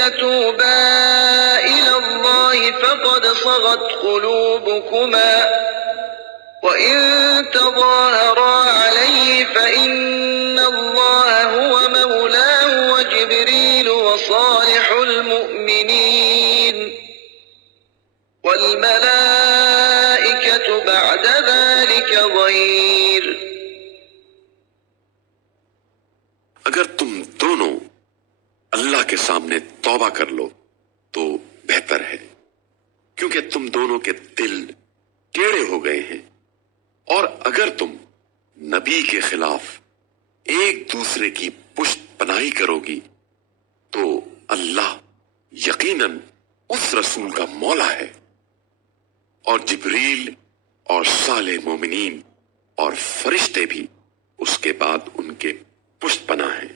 تتوبا إلى الله فقد صغت قلوبكما وإن تظاهرا عليه فإن الله هو مولاه وجبريل وصالح المؤمنين والملائكة بعد ذلك ظهير۔ اگر تم دونوں اللہ کے سامنے توبہ کر لو تو بہتر ہے، کیونکہ تم دونوں کے دل ٹیڑھے ہو گئے ہیں، اور اگر تم نبی کے خلاف ایک دوسرے کی پشت پناہی کرو گی تو اللہ یقیناً اس رسول کا مولا ہے، اور جبریل اور صالح مومنین اور فرشتے بھی اس کے بعد ان کے پشت پناہ ہیں۔